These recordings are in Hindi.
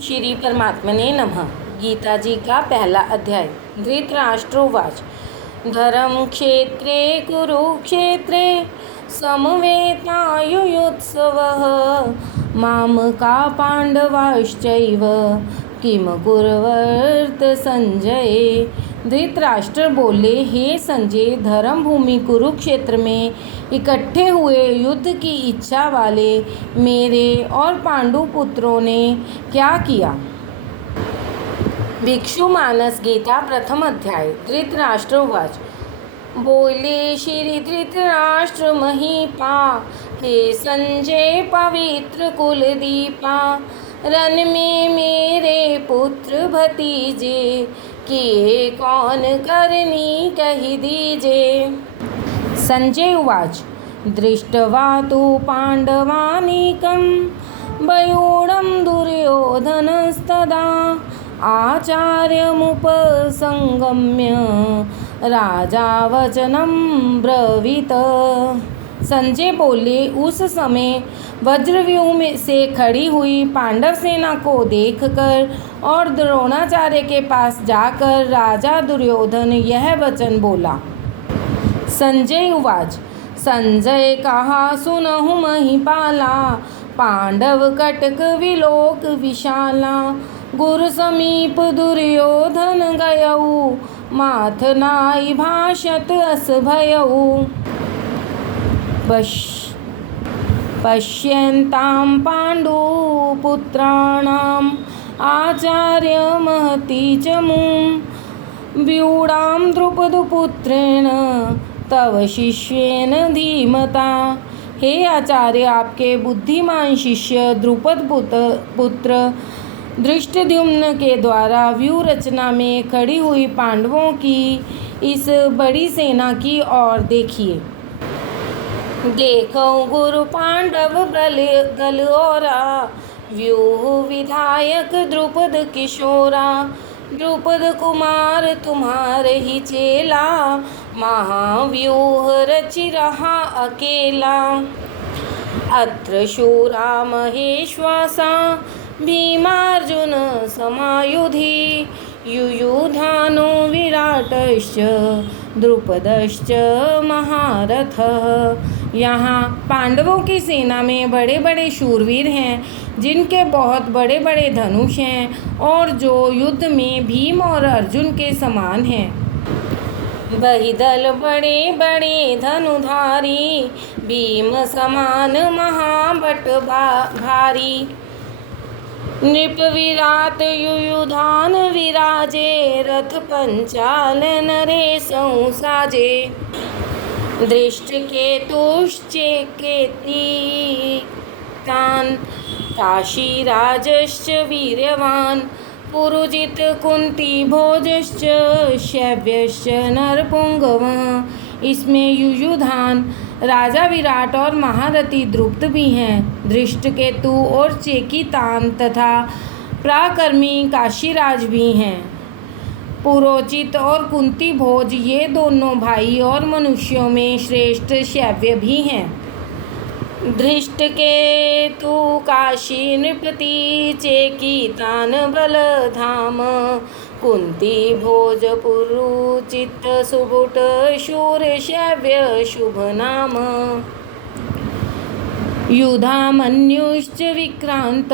श्री परमात्मने नमः। गीता जी का पहला अध्याय। धृतराष्ट्रोवाच धर्म क्षेत्रे कुरुक्षेत्रे समवेतायुयुत्सवः मामका पांडवाश्चैव किम कुर्वर्त संजय। धृतराष्ट्र बोले, हे संजय, धर्म भूमि कुरुक्षेत्र में इकट्ठे हुए युद्ध की इच्छा वाले मेरे और पांडु पुत्रों ने क्या किया। भिक्षु मानस गीता प्रथम अध्याय। धृतराष्ट्रोवाच बोले श्री धृतराष्ट्र महीपा, हे संजय पवित्र कुलदीपा, रन में मेरे पुत्र भतीजे, किए कौन करनी कही दीजे। संजय उवाच दृष्ट्वा तु पांडवानीकं वयूढं दुर्योधनस्तदा आचार्यमुपसंगम्य राजा वचनं ब्रवीत। संजय बोले, उस समय वज्रव्यूह में से खड़ी हुई पांडव सेना को देखकर और द्रोणाचार्य के पास जाकर राजा दुर्योधन यह वचन बोला। संजय उवाच संजय कहा सुनहु महिपाला, पांडव कटक विलोक विशाला, गुरु समीप दुर्योधन गयऊ, माथ नाई भाषत अस भयऊ। पश्यन्तां पाण्डुपुत्राणाम् आचार्य महती च मुं, व्यूढां द्रुपदपुत्रेण तव शिष्येन धीमता। हे आचार्य, आपके बुद्धिमान शिष्य द्रुपद पुत्र धृष्टद्युम्न के द्वारा व्यूह रचना में खड़ी हुई पांडवों की इस बड़ी सेना की ओर देखिए। देखो गुरु पांडव दल ओरा, व्यूह विधायक द्रुपद किशोरा, द्रुपद कुमार तुम्हारे ही चेला, महाव्यूह रचि रहा अकेला। अत्र शूरा महेश्वासा, भीमार्जुन समायुधि, युयुधानो विराटश्च द्रुपदश्च महारथः। यहाँ पांडवों की सेना में बड़े बड़े शूरवीर हैं, जिनके बहुत बड़े बड़े धनुष हैं और जो युद्ध में भीम और अर्जुन के समान हैं। वही दल बड़े बड़े धनुधारी, भीम समान महाभट भारी। नृप विराट युयुधान विराजे, रथ पंचाल नरेशं साजे। दृष्टकेतुश्चेकेतान्, काशीराजश्च वीर्यवान्, पुरुजित कुंती भोजश्च शैव्यश्च नरपुंगवः। इसमें युयुधान, राजा विराट और महारथी द्रुपद भी हैं। धृष्टकेतु और चेकितान तथा पराक्रमी काशीराज भी हैं। पुरोचित और कुंती भोज ये दोनों भाई और मनुष्यों में श्रेष्ठ शैव्य भी हैं। धृष्टकेतु काशी नृपति, चेकितान बलधाम, कुंती भोज पुरुचित सुबुट, शूर शैव्य शुभ नाम। युधामन्युश्च विक्रांत,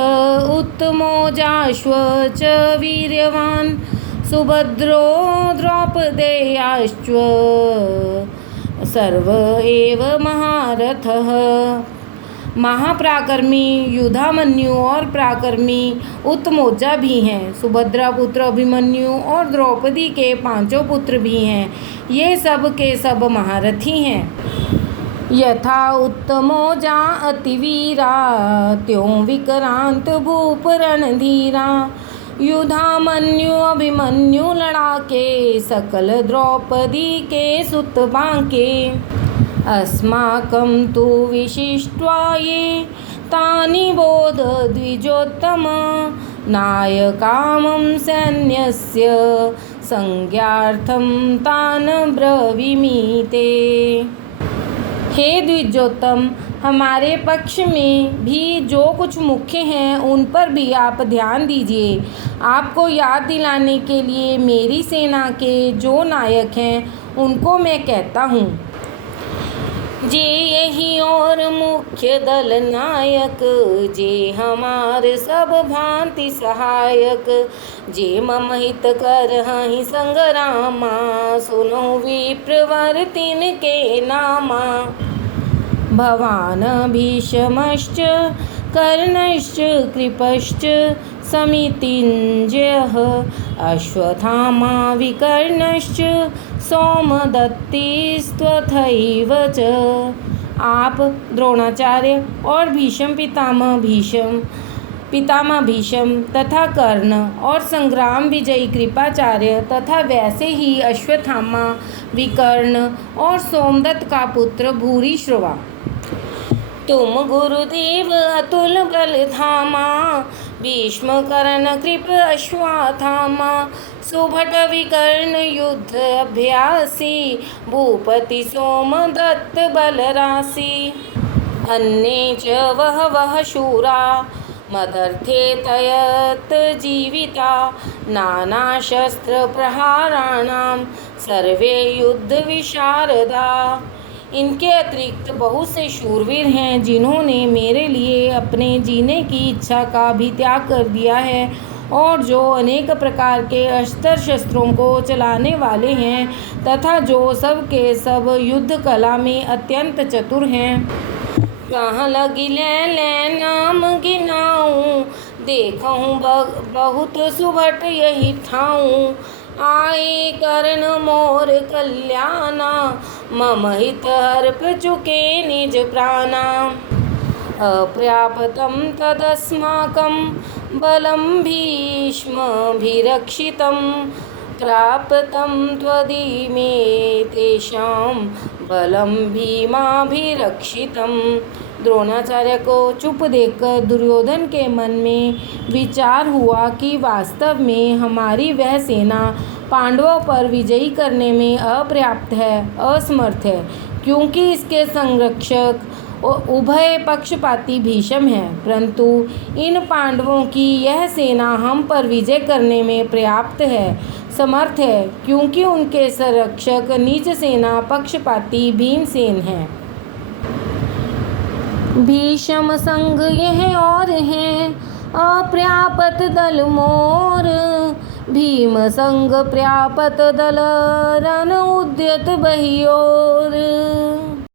उत्तमोजाश्व च वीर्यवान्, सुभद्रो द्रौपदेयाश्च सर्व एव महारथः। महापराक्रमी युधामन्यु और पराक्रमी उत्तमोजा भी हैं। सुभद्रा पुत्र अभिमन्यु और द्रौपदी के पांचों पुत्र भी हैं। ये सब के सब महारथी हैं। यथा उत्तमोजा अतिवीरा, त्यों विक्रांत भूप रणधीरा, युधामन्यु अभिमन्यु लड़ाके, सकल द्रौपदी के सुत बांके। अस्माकं तु विशिष्ट्वा ये तानि बोध द्विजोत्तम, नायकामं सैन्यस्य संज्ञार्थं तान् ब्रवीमि ते। हे द्विजोत्तम, हमारे पक्ष में भी जो कुछ मुख्य हैं उन पर भी आप ध्यान दीजिए। आपको याद दिलाने के लिए मेरी सेना के जो नायक हैं उनको मैं कहता हूँ। जे यही और मुख्य दल नायक, जे हमार सब भांति सहायक, जे मम हित करहि संग्रामा, सुनो विप्रवर तिनके नामा। भवान् भीष्मश्च कर्णश्च कृपश्च समितिञ्जयः, अश्वत्थामा विकर्णश्च सौमदत्तिस्त्वथैव च। आप द्रोणाचार्य और पितामह भीष्म तथा कर्ण और संग्राम विजयी कृपाचार्य तथा वैसे ही अश्वत्थामा, विकर्ण और सोमदत्त का पुत्र भूरिश्रवा। तुम गुरुदेव अतुल बल धामा, भीष्म कर्ण कृप अश्वत्थामा, सुभट विकर्ण युद्ध अभ्यासी, भूपति सोमदत्त बलरासी। अन्ये च वह शूरा, मदर्थे तयत जीविता, नाना शस्त्र प्रहाराणां सर्वे युद्ध विशारदा। इनके अतिरिक्त बहुत से शूरवीर हैं जिन्होंने मेरे लिए अपने जीने की इच्छा का भी त्याग कर दिया है, और जो अनेक प्रकार के अस्त्र शस्त्रों को चलाने वाले हैं तथा जो सब के सब युद्ध कला में अत्यंत चतुर हैं। कहाँ लगी ले नाम गिनाऊं, देखूं बहुत सुभट यही ठाऊं। आए कर्ण मोर कल्याणा, मम हित हर्प चुके निज प्राणा। अपर्याप्तं तदस्माकं बलं भीष्मभिरक्षितं, प्राप्तं त्वदीये तेषां बलं भीमाभिरक्षितं। द्रोणाचार्य को चुप देखकर दुर्योधन के मन में विचार हुआ कि वास्तव में हमारी वह सेना पांडवों पर विजयी करने में अपर्याप्त है, असमर्थ है, क्योंकि इसके संरक्षक उभय पक्षपाती भीष्म हैं, परंतु इन पांडवों की यह सेना हम पर विजय करने में पर्याप्त है, समर्थ है, क्योंकि उनके संरक्षक नीच सेना पक्षपाती भीमसेन हैं। भीष्म संग यह और हैं, अपर्याप्त दल मोर, भीम संग पर्याप्त दल, रण उद्यत बहियोर।